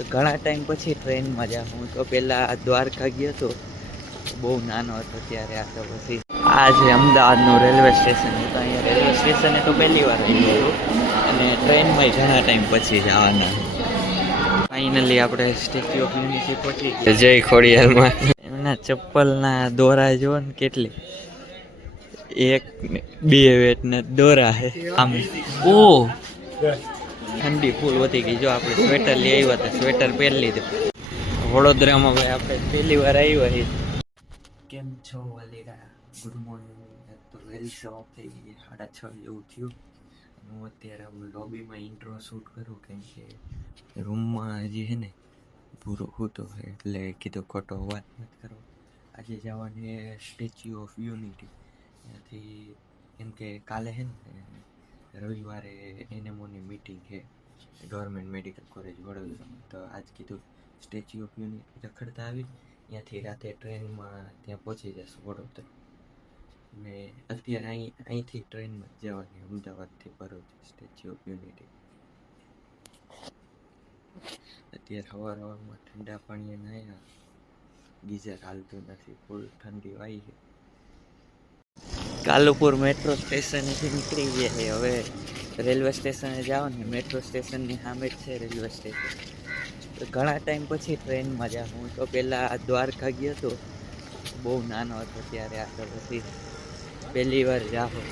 તો ઘણા ટાઈમ પછી ટ્રેનમાં જા હું તો પહેલાં દ્વારકા ગયો હતો બહુ નાનો હતો ત્યારે આ તો પછી આ છે અમદાવાદનું રેલવે સ્ટેશન તો અહીંયા રેલવે સ્ટેશને તો પહેલી વાર આવ્યો હતો. અને ટ્રેનમાં ઘણા ટાઈમ પછી જવાના. ફાઇનલી આપણે સ્ટેચ્યુ ઓફ યુનિટી પહોંચી જય ખોડિયારમાં એમના ચપ્પલના દોરા જુઓ ને કેટલી. એક ને બે વેટ ને દોરા હે. આમ. ઓ. ઠંડી ફૂલ વધી ગઈ. જો આપણે સ્વેટર લઈ આવ્યા હતા, સ્વેટર પહેરી લીધું. વડોદરામાં ભાઈ આપણે પહેલી વાર આવ્યા છીએ. કેમ છો વલીરા ગુડ મોર્નિંગ. તો વહેલી સવાર થઈ ગઈ, સાડા છ જેવું થયું. હું અત્યારે હું લોબીમાં ઇન્ટ્રો શૂટ કરું, કેમ કે રૂમમાં હજી છે ને પૂરો હોતો એટલે કીધું ખોટો વાત નથી કરો આજે જવાની સ્ટેચ્યુ ઓફ યુનિટી ત્યાંથી કેમ કે કાલે છે ને રવિવારે એનએમઓની મિટિંગ છે. ગવર્મેન્ટ મેડિકલ કોલેજ વડોદરામાં. તો આજ કીધું સ્ટેચ્યુ ઓફ યુનિટી રખડતા આવી. ત્યાંથી રાતે ટ્રેનમાં ત્યાં પહોંચી જશું વડોદરા. ને અત્યારે અહીં અહીંથી ટ્રેનમાં જવાની, અમદાવાદથી ભરૂચ સ્ટેચ્યુ ઓફ યુનિટી અત્યારે સવાર સવારમાં ઠંડા પાણીએ નાહ્યા. ગીઝર હાલતું નથી ફૂલ ઠંડી વાઈ છે. કાલુપુર મેટ્રો સ્ટેશનથી નીકળી ગયા છે હવે રેલવે સ્ટેશને જાઓ ને મેટ્રો સ્ટેશનની સામે જ છે રેલવે સ્ટેશન. તો ઘણા ટાઈમ પછી ટ્રેનમાં જાઉં હું તો પહેલાં દ્વારકા ગયો હતો બહુ નાનો હતો ત્યારે આ તો પછી પહેલી વાર જાઓ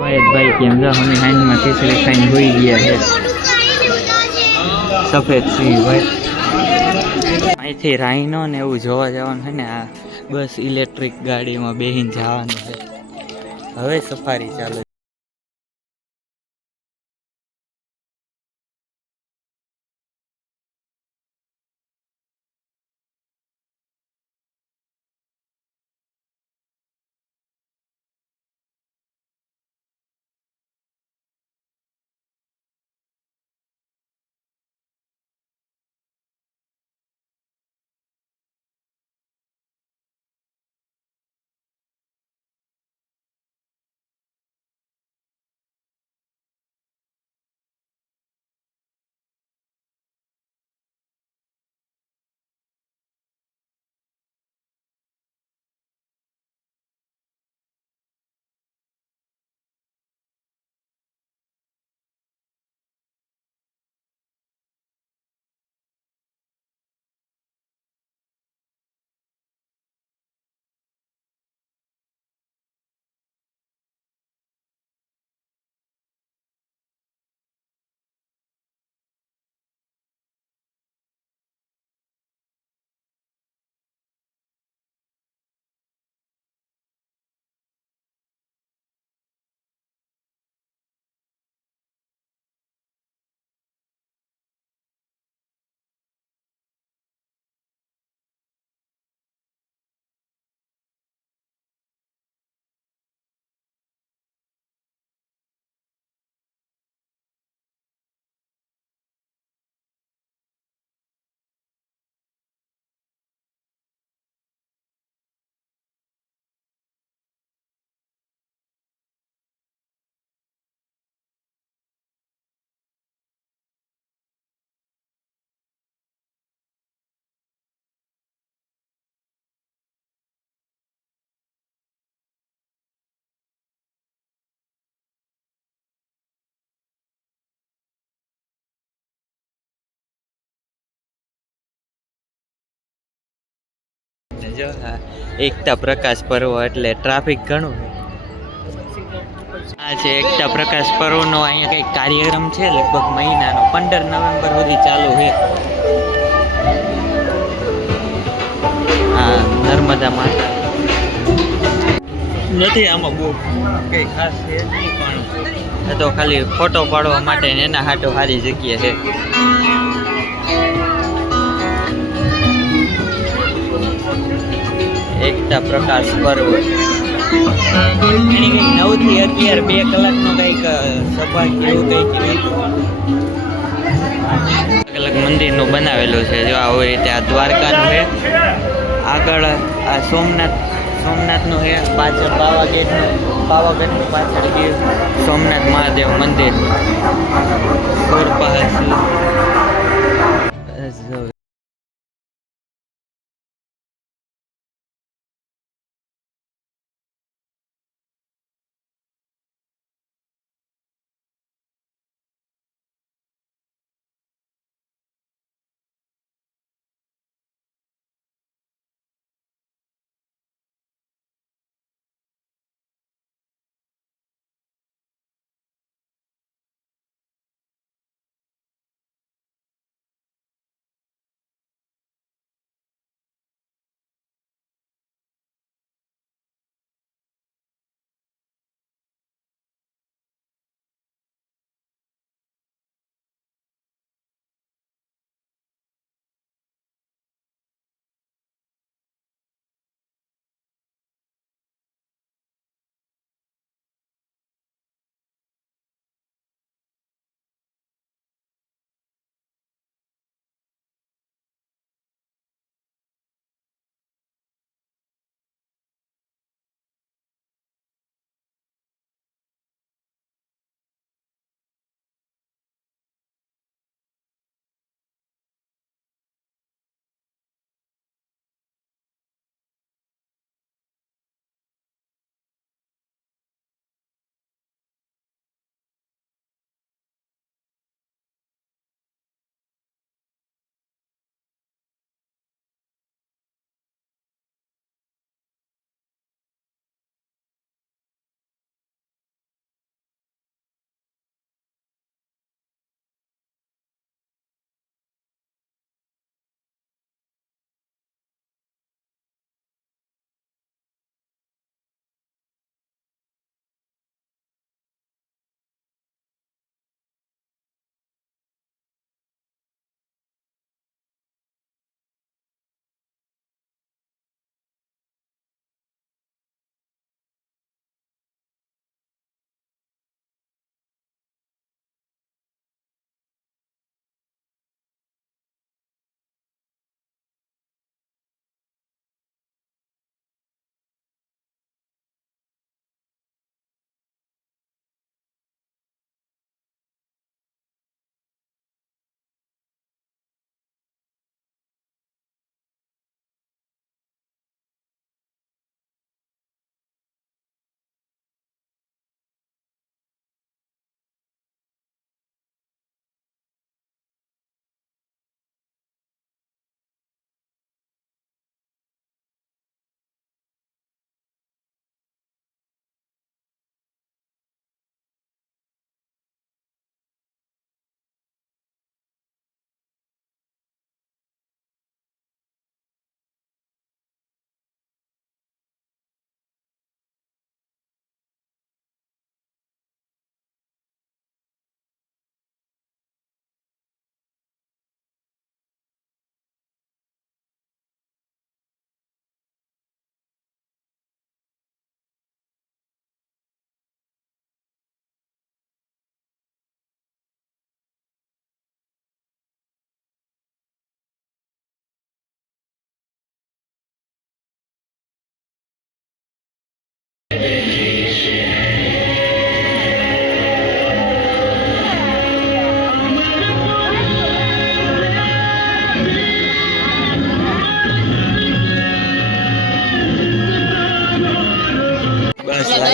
ભાઈ કેમ જો અમે હાઈનમાં ખીચડી ખાઈને હોઈ ગયા છે. સફેદ સિંહ ભાઈ. અહીંથી રાઈનો ને એવું જોવા જવાનું છે ને, આ બસ ઇલેક્ટ્રિક ગાડીમાં બેહીને જવાનું છે. હવે સફારી ચાલુ જો એકતા પ્રકાશ પર્વ એટલે ટ્રાફિક ઘણું. આ છે એકતા પ્રકાશ પર્વનો અહીંયા કંઈક કાર્યક્રમ છે, લગભગ મહિનાનો. પંદર નવેમ્બર સુધી ચાલુ છે. હા, નર્મદા માતા. નથી, આમાં બહુ કંઈ ખાસ છે નહીં, પણ તો ખાલી ફોટો પાડવા માટે એના હાટો સારી જગ્યા છે. એકતા પ્રકાશ પર્વ. એની કંઈક નવથી અગિયાર બે કલાકનો કંઈક સભા એવું કંઈક અલગ અલગ મંદિરનું બનાવેલું છે. જો આવી રીતે આ દ્વારકાનું છે. આગળ આ સોમનાથ, સોમનાથનું છે. પાછળ પાવાગઢનું પાવાગઢનું પાછળ ગીર. સોમનાથ મહાદેવ મંદિર. સુરપાલ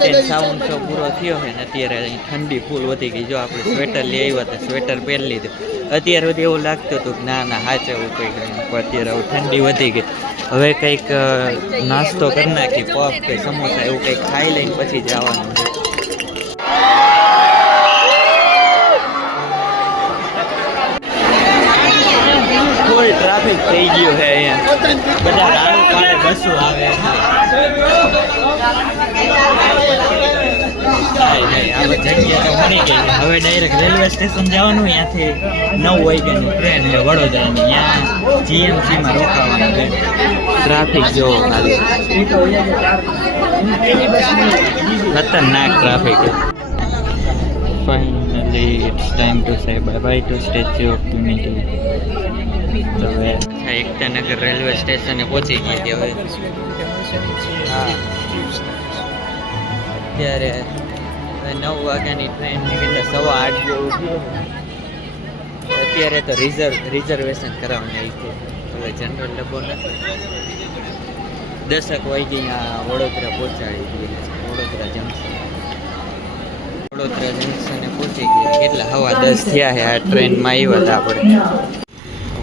લાઇટ સાઉન્ડ શો પૂરો થયો છે ને અત્યારે અહીં ઠંડી ફૂલ વધી ગઈ. જો આપણે સ્વેટર લઈ આવ્યા હતા સ્વેટર પહેરી લીધું. અત્યાર સુધી એવું લાગતું હતું કે ના ના હાચે કંઈક અત્યારે હવે ઠંડી વધી ગઈ. હવે કંઈક નાસ્તો કરી નાખી પફ કે સમોસા એવું કંઈક ખાઈ લઈને પછી જવાનું. છે ફૂલ ટ્રાફિક થઈ ગયું છે અહીંયા. બધા રાડું કાળે બસો આવે કાંઈ નહીં, હવે ડાયરેક્ટ રેલવે સ્ટેશન જવાનું, ત્યાંથી નવ વાગ્યાની ટ્રેન છે વડોદરાની. ત્યાં જીએમસીમાં રોકાવાનું છે. ટ્રાફિક ખાલી. ખતરનાક traffic finally it's time to say bye bye to statue of unity તો હવે એકતાનગર રેલવે સ્ટેશને પહોંચી ગઈ કે હવે. હા. અત્યારે નવ વાગ્યાની ટ્રેન નીકળે સવા આઠ જેવું અત્યારે તો રિઝર્વ રિઝર્વેશન કરાવવાની આવી છે. હવે જનરલ ડબ્બો નથી વાગે અહીંયા વડોદરા પહોંચાડી દીધી છે. વડોદરા જંકશન વડોદરા જંકશને પહોંચી ગયા. કેટલા? હવા દસ થયા છે. આ ટ્રેનમાં આવ્યા હતા આપણે.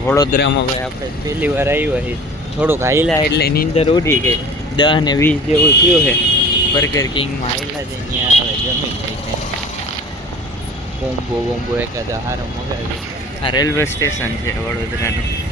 વડોદરામાં ભાઈ આપણે પહેલી વાર આવ્યા છીએ. થોડુંક હાઈલા એટલે નીંદર ઉડી ગઈ. દહ ને વીસ જેવું થયું છે. બર્ગર કિંગમાં આવેલા છે, અહીંયા હવે જમી જાય છે. કોમ્બો બોમ્બો એકાદો હારો મગાવ્યો. આ રેલવે સ્ટેશન છે વડોદરાનું.